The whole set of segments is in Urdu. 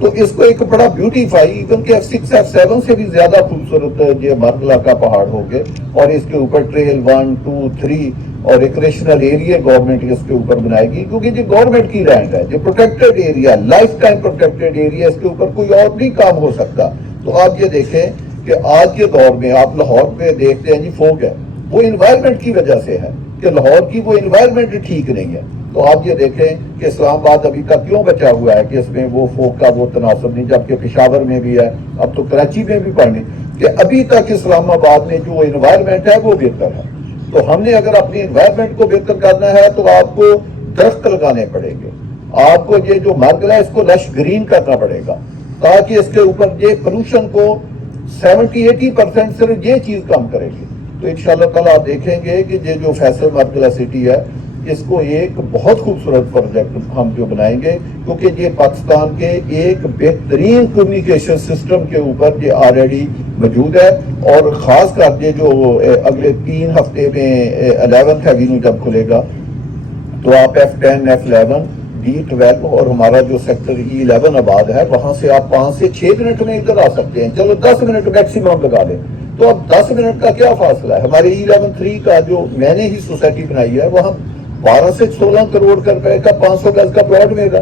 تو اس کو ایک بڑا بیوٹیفائی ایون کہ F6 F7 سے بھی زیادہ خوبصورت یہ مرگلا کا پہاڑ ہو گئے، اور اس کے اوپر ٹریل 1 2 3 اور ریکریشنل ایریا گورنمنٹ اس کے اوپر بنائے گی، کیونکہ جو گورنمنٹ کی لینڈ ہے، جو protected area, life time protected area, اس کے اوپر کوئی اور نہیں کام ہو سکتا۔ تو آپ یہ دیکھیں کہ آج کے دور میں آپ لاہور پہ دیکھتے ہیں جی فوگ ہے، وہ انوائرمنٹ کی وجہ سے ہے کہ لاہور کی وہ انوائرمنٹ ٹھیک نہیں ہے۔ تو آپ یہ دیکھیں کہ اسلام آباد ابھی کا کیوں بچا ہوا ہے کہ اس میں وہ فوگ کا وہ تناسب نہیں، جبکہ پشاور میں بھی ہے، اب تو کراچی میں بھی پڑھنے کہ ابھی تک اسلام آباد میں جو انوائرمنٹ ہے وہ بہتر ہے۔ تو ہم نے اگر اپنی انوائرمنٹ کو بہتر کرنا ہے تو آپ کو درخت لگانے پڑیں گے، آپ کو یہ جو مرگلا ہے اس کو لش گرین کرنا پڑے گا، تاکہ اس کے اوپر یہ پولوشن کو 70-80% صرف یہ چیز کم کرے گی۔ تو انشاءاللہ تعالیٰ آپ دیکھیں گے کہ یہ جو فیصل مرگلا سٹی ہے اس کو ایک بہت خوبصورت پروجیکٹ ہم جو بنائیں گے، کیونکہ یہ پاکستان کے ایک بہترین کمیونیکیشن سسٹم کے اوپر یہ آلریڈی موجود ہے، اور خاص کر یہ جو اگلے 3 ہفتے میں 11 ایونیو جب کھلے گا تو آپ F10 F11 D12 اور ہمارا جو سیکٹر E11 آباد ہے وہاں سے آپ 5 سے 6 منٹ میں ادھر آ سکتے ہیں، چلو 10 منٹ میکسیمم لگا لیں، تو اب 10 منٹ کا کیا فاصلہ ہے۔ ہمارے E11-3 کا جو میں نے ہی سوسائٹی بنائی ہے وہاں 12 سے 16 کروڑ روپے کا 500 گز کا پلاٹ ملے گا۔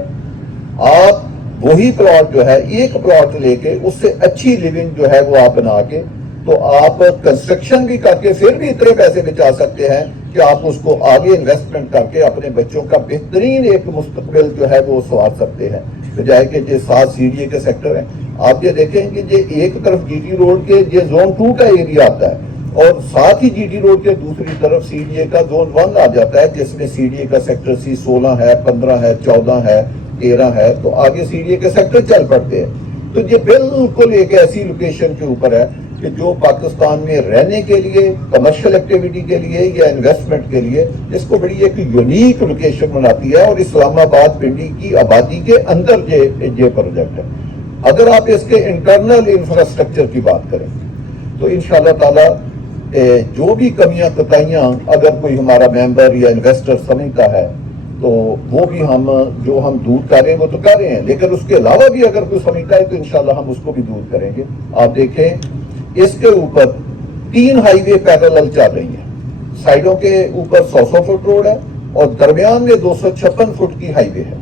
آپ وہی پلاٹ جو ہے ایک پلاٹ لے کے اس سے اچھی لیونگ جو ہے وہ آپ بنا کے تو آپ کنسٹرکشن بھی کر کے پھر بھی اتنے پیسے بچا سکتے ہیں کہ آپ اس کو آگے انویسٹمنٹ کر کے اپنے بچوں کا بہترین ایک مستقبل جو ہے وہ سنوار سکتے ہیں، بجائے کہ یہ 7 CDA کے سیکٹر ہیں۔ آپ یہ دیکھیں کہ یہ ایک طرف جی ٹی روڈ کے یہ زون 2 کا ایریا آتا ہے، اور ساتھ ہی جی ٹی روڈ کے دوسری طرف CDA کا زون 1 آ جاتا ہے، جس میں CDA کا سیکٹر C 16 ہے، 15 ہے، 14 ہے، 13 ہے، تو آگے CDA کے سیکٹر چل پڑتے ہیں۔ تو یہ بالکل ایک ایسی لوکیشن کے اوپر ہے کہ جو پاکستان میں رہنے کے لیے، کمرشل ایکٹیویٹی کے لیے یا انویسٹمنٹ کے لیے اس کو بڑی ایک یونیک لوکیشن بناتی ہے، اور اسلام آباد پنڈی کی آبادی کے اندر یہ پروجیکٹ ہے۔ اگر آپ اس کے انٹرنل انفراسٹرکچر کی بات کریں تو انشاءاللہ تعالی جو بھی کمیاں کوتاہیاں اگر کوئی ہمارا ممبر یا انویسٹر سمجھتا ہے تو وہ بھی ہم دور کر رہے ہیں وہ تو کر رہے ہیں، لیکن اس کے علاوہ بھی اگر کوئی سمجھتا ہے تو انشاءاللہ ہم اس کو بھی دور کریں گے۔ آپ دیکھیں اس کے اوپر 3 ہائی وے پیرالل چل رہی ہیں، سائڈوں کے اوپر 100 فٹ روڈ ہے اور درمیان میں 256 فٹ کی ہائی وے ہے۔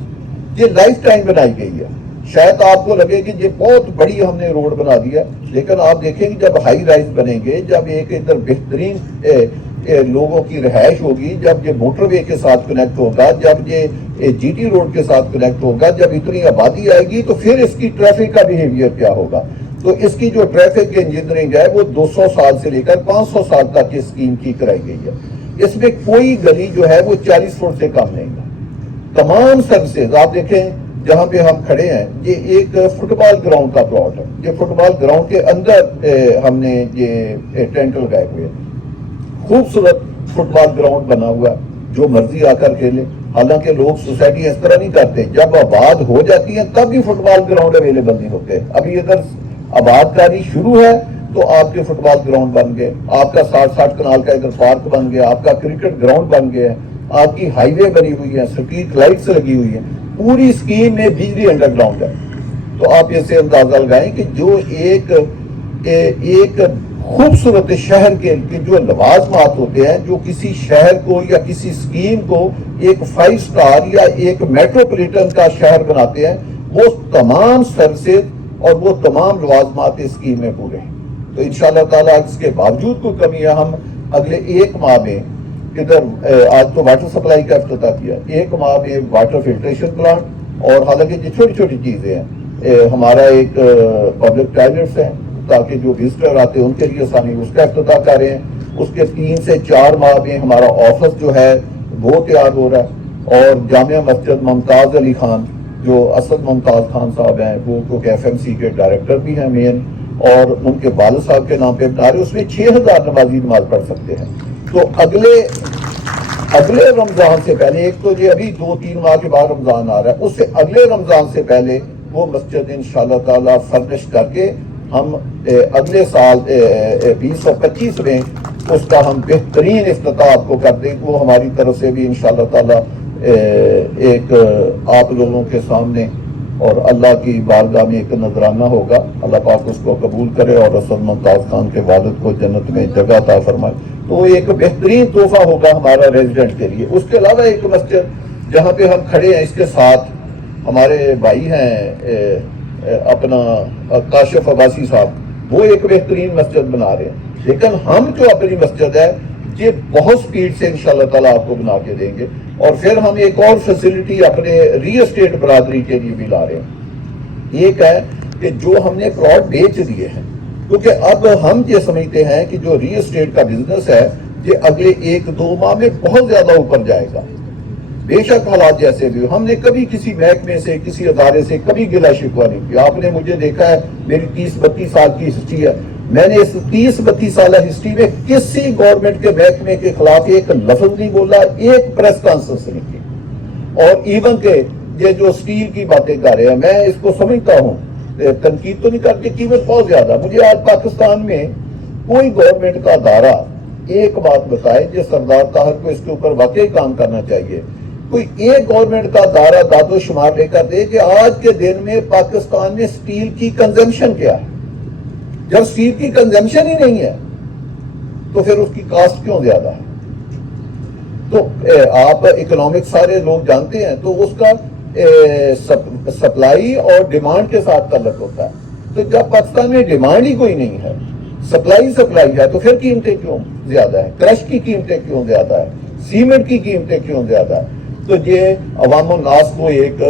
یہ لائف ٹائم بنائی گئی ہے۔ شاید آپ کو لگے کہ یہ بہت بڑی ہم نے روڈ بنا دیا، لیکن آپ دیکھیں کہ جب ہائی رائز بنیں گے، جب ایک ادھر بہترین لوگوں کی رہائش ہوگی، جب یہ موٹر وے کے ساتھ کنیکٹ ہوگا، جب یہ جی ٹی روڈ کے ساتھ کنیکٹ ہوگا، جب اتنی آبادی آئے گی تو پھر اس کی ٹریفک کا بیہیویئر کیا ہوگا۔ تو اس کی جو ٹریفک انجینئرنگ ہے وہ 200 سال سے لے کر 500 سال تک اس اسکیم کی کرائی گئی ہے۔ اس میں کوئی گلی جو ہے وہ 40 فٹ سے کم نہیں ہے۔ تمام سروسز آپ دیکھیں جہاں پہ ہم کھڑے ہیں، یہ ایک فٹ بال گراؤنڈ کا پلاٹ ہے۔ یہ فٹ بال گراؤنڈ کے اندر ہم نے یہ ٹینٹ لگائے ہوئے ہیں، خوبصورت فٹ بال گراؤنڈ بنا ہوا ہے، جو مرضی آ کر کھیلے۔ حالانکہ لوگ سوسائٹی اس طرح نہیں کرتے، جب آباد ہو جاتی ہیں تب بھی فٹ بال گراؤنڈ اویلیبل نہیں ہوتے۔ ابھی اگر آباد کاری شروع ہے تو آپ کے فٹ بال گراؤنڈ بن گئے، آپ کا 60 کنال کا ادھر پارک بن گیا، آپ کا کرکٹ گراؤنڈ بن گیا ہے، آپ کی ہائی وے بنی ہوئی ہے، اسٹریٹ لائٹس لگی ہوئی ہیں، پوری اسکیم میں بجلی انڈر گراؤنڈ ہے۔ تو آپ اسے اندازہ لگائیں کہ جو ایک خوبصورت شہر کے جو لوازمات ہوتے ہیں، جو کسی شہر کو یا کسی اسکیم کو ایک 5 سٹار یا ایک میٹروپولیٹن کا شہر بناتے ہیں، وہ تمام سروسز اور وہ تمام لوازمات اس اسکیم میں پورے ہیں۔ تو انشاءاللہ تعالیٰ اس کے باوجود کوئی کمی ہے، ہم اگلے 1 ماہ میں ادھر آج تو واٹر سپلائی کا افتتاح کیا، 1 ماہ میں واٹر فلٹریشن پلانٹ، اور حالانکہ یہ چھوٹی چھوٹی چیزیں ہیں، ہمارا ایک پبلک ٹوائلٹس ہیں تاکہ جو وزٹر آتے ہیں ان کے لیے آسانی، اس کا افتتاح کر رہے ہیں۔ اس کے 3 سے 4 ماہ میں ہمارا آفس جو ہے وہ تیار ہو رہا ہے، اور جامعہ مسجد ممتاز علی خان جو اسد ممتاز خان صاحب ہیں، وہ کیونکہ FMC کے ڈائریکٹر بھی ہیں مین، اور ان کے والد صاحب کے نام پہ بنا رہے، اس میں 6000 نمازی نماز پڑھ سکتے ہیں۔ تو اگلے رمضان سے پہلے، ایک تو یہ ابھی 2-3 ماہ کے بعد رمضان آ رہا ہے، اس سے اگلے رمضان سے پہلے وہ مسجد انشاءاللہ تعالیٰ فرنش کر کے ہم اگلے سال 2025 میں اس کا ہم بہترین افتتاح آپ کو کر دیں۔ وہ ہماری طرف سے بھی انشاءاللہ تعالیٰ ایک آپ لوگوں کے سامنے اور اللہ کی بارگاہ میں ایک نذرانہ ہوگا. اللہ پاک اس کو قبول کرے اور اسد ممتاز خان کے والد کو جنت میں جگہ عطا فرمائے. تو ایک بہترین تحفہ ہوگا ہمارا ریزیڈنٹ کے لیے. اس کے علاوہ ایک مسجد جہاں پہ ہم کھڑے ہیں اس کے ساتھ ہمارے بھائی ہیں اپنا کاشف عباسی صاحب، وہ ایک بہترین مسجد بنا رہے ہیں. لیکن ہم جو اپنی مسجد ہے یہ بہت سپیڈ سے انشاءاللہ تعالیٰ آپ کو بنا کے دیں گے. اور پھر ہم ایک اور فیسلٹی اپنے ری اسٹیٹ برادری کے لیے بھی لا رہے ہیں. ایک ہے کہ جو ہم نے پلاٹ بیچ دیے ہیں، کیونکہ اب ہم یہ سمجھتے ہیں کہ جو ری اسٹیٹ کا بزنس ہے یہ اگلے 1-2 ماہ میں بہت زیادہ اوپر جائے گا. بے شک حالات جیسے بھی ہو، ہم نے کبھی کسی محکمے سے کسی ادارے سے کبھی گلا شکوہ نہیں کیا. آپ نے مجھے دیکھا ہے، میری 30-32 سال کی ہسٹری ہے. میں نے اس 30-32 سالہ ہسٹری میں کسی گورنمنٹ کے محکمے کے خلاف ایک لفظ نہیں بولا، ایک پریس کانفرنس نہیں کی. اور ایون کہ یہ جو سٹیل کی باتیں کر رہے ہیں، میں اس کو سمجھتا ہوں، تنقید تو نہیں کرتی، قیمت بہت زیادہ. مجھے آج پاکستان میں کوئی گورنمنٹ کا ادارہ ایک بات بتائے کہ سردار طاہر کو اس کے اوپر واقعی کام کرنا چاہیے. کوئی ایک گورنمنٹ کا ادارہ داد و شمار لے کر دے کہ آج کے دن میں پاکستان میں سٹیل کی کنزمپشن کیا ہے. جب سٹیل کی کنزمپشن ہی نہیں ہے تو پھر اس کی کاسٹ کیوں زیادہ ہے؟ تو آپ اکنامک سارے لوگ جانتے ہیں، تو اس کا سپلائی اور ڈیمانڈ کے ساتھ تعلق ہوتا ہے. تو جب پاکستان میں ڈیمانڈ ہی کوئی نہیں ہے، سپلائی ہے، تو پھر قیمتیں کیوں زیادہ ہے؟ کرش کی قیمتیں کیوں زیادہ ہے؟ سیمنٹ کی قیمتیں کیوں زیادہ ہے؟ تو یہ عوام الناس کو ایک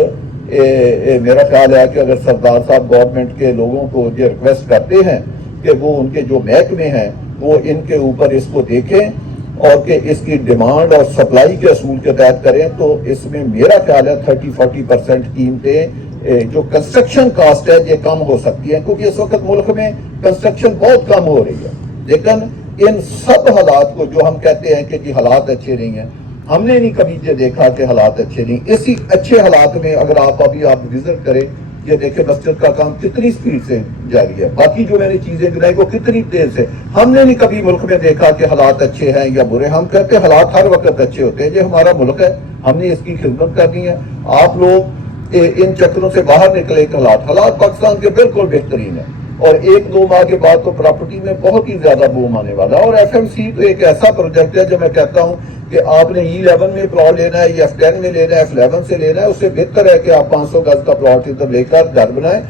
میرا خیال ہے کہ اگر سردار صاحب گورنمنٹ کے لوگوں کو یہ ریکویسٹ کرتے ہیں کہ وہ ان کے جو محکمے ہیں وہ ان کے اوپر اس کو دیکھیں اور کہ اس کی ڈیمانڈ اور سپلائی کے اصول کے تحت کریں، تو اس میں میرا خیال ہے 30-40% قیمتیں جو کنسٹرکشن کاسٹ ہے یہ کم ہو سکتی ہے. کیونکہ اس وقت ملک میں کنسٹرکشن بہت کم ہو رہی ہے. لیکن ان سب حالات کو جو ہم کہتے ہیں کہ جی حالات اچھے نہیں ہیں، ہم نے نہیں کبھی یہ دیکھا کہ حالات اچھے نہیں. اسی اچھے حالات میں اگر آپ وزٹ کریں، یہ دیکھیں مسجد کا کام کتنی سپیڈ سے جاری ہے. باقی جو میں نے چیزیں گنائی وہ کتنی تیز سے. ہم نے نہیں کبھی ملک میں دیکھا کہ حالات اچھے ہیں یا برے. ہم کہتے ہیں حالات ہر وقت اچھے ہوتے ہیں. یہ ہمارا ملک ہے، ہم نے اس کی خدمت کرنی ہے. آپ لوگ ان چکروں سے باہر نکلے کہ حالات پاکستان کے بالکل بہترین ہیں. اور 1-2 ماہ کے بعد تو پراپرٹی میں بہت ہی زیادہ بوم آنے والا. اور FMC تو ایک ایسا پروجیکٹ ہے جو میں کہتا ہوں کہ آپ نے E11 میں پلاٹ لینا ہے یا F10 میں لینا ہے، F11 سے لینا ہے، اس سے بہتر ہے کہ آپ 500 گز کا پلاٹ ادھر لے کر گھر بنائیں.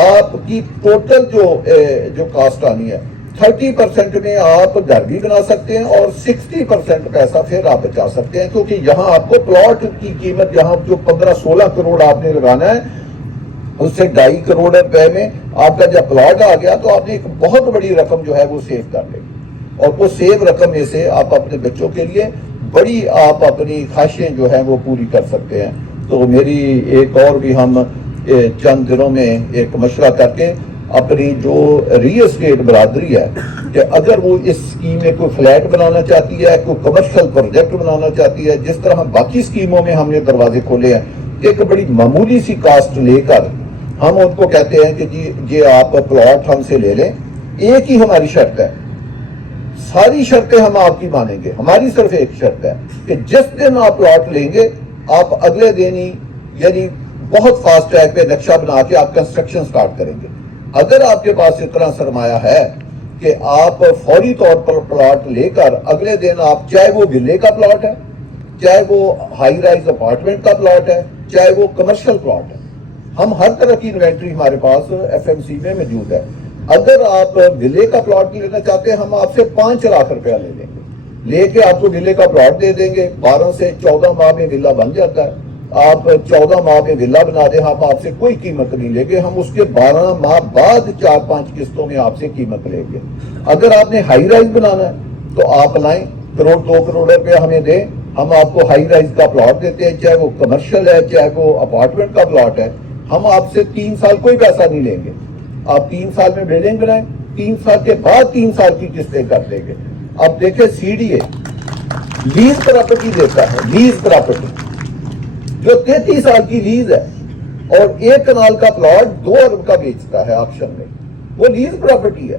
آپ کی ٹوٹل جو کاسٹ آنی ہے 30% میں آپ گھر بھی بنا سکتے ہیں اور 60% پیسہ پھر آپ بچا سکتے ہیں. کیونکہ یہاں آپ کو پلاٹ کی قیمت یہاں جو 15-16 کروڑ آپ نے لگانا ہے، اس سے 2.5 کروڑ روپے میں آپ کا جب پلاٹ آ گیا تو آپ نے ایک بہت بڑی رقم جو ہے وہ سیو کر لیں. اور وہ سیو رقم میں سے آپ اپنے بچوں کے لیے بڑی آپ اپنی خواہشیں جو ہیں وہ پوری کر سکتے ہیں. تو میری ایک اور بھی ہم چند دنوں میں ایک مشورہ کر کے اپنی جو ری اسٹیٹ برادری ہے کہ اگر وہ اس اسکیم میں کوئی فلیٹ بنانا چاہتی ہے، کوئی کمرشل پروجیکٹ بنانا چاہتی ہے، جس طرح باقی اسکیموں میں ہم نے دروازے کھولے ہیں، ایک بڑی معمولی سی کاسٹ لے کر ہم ان کو کہتے ہیں کہ جی یہ آپ پلاٹ ہم سے لے لیں. ایک ہی ہماری شرط ہے، ساری شرطیں ہم آپ کی مانیں گے. ہماری صرف ایک شرط ہے کہ جس دن آپ پلاٹ لیں گے آپ اگلے دن ہی یعنی بہت فاسٹ ٹریک پہ نقشہ بنا کے آپ کنسٹرکشن سٹارٹ کریں گے. اگر آپ کے پاس اتنا سرمایہ ہے کہ آپ فوری طور پر پلاٹ لے کر اگلے دن آپ، چاہے وہ ویلے کا پلاٹ ہے، چاہے وہ ہائی رائز اپارٹمنٹ کا پلاٹ ہے، چاہے وہ کمرشل پلاٹ ہے، ہم ہر طرح کی انوینٹری ہمارے پاس FMC میں موجود ہے. اگر آپ ویلے کا پلاٹ لینا چاہتے ہیں ہم آپ سے 5 لاکھ روپیہ لے لیں گے، لے کے آپ کو ویلے کا پلاٹ دے دیں گے. 12 سے 14 ماہ میں ویلا بن جاتا ہے. آپ 14 ماہ میں ویلا بنا دیں، ہم آپ سے کوئی قیمت نہیں لیں گے. ہم اس کے 12 ماہ بعد 4-5 قسطوں میں آپ سے قیمت لیں گے. اگر آپ نے ہائی رائز بنانا ہے تو آپ لائیں، 1-2 کروڑ روپیہ ہمیں دیں، ہم آپ کو ہائی رائز کا پلاٹ دیتے ہیں، چاہے وہ کمرشل ہے چاہے وہ اپارٹمنٹ کا پلاٹ ہے. ہم آپ سے 3 سال کوئی پیسہ نہیں لیں گے. آپ 3 سال میں بلڈنگ بنائیں، 3 سال کے بعد 3 سال کی قسطیں کر دیں گے. اب دیکھیں CDA لیز پراپرٹی دیتا ہے، لیز پراپرٹی جو 33 سال کی لیز ہے اور 1 کنال کا پلاٹ 2 ارب کا بیچتا ہے آکشن میں، وہ لیز پراپرٹی ہے.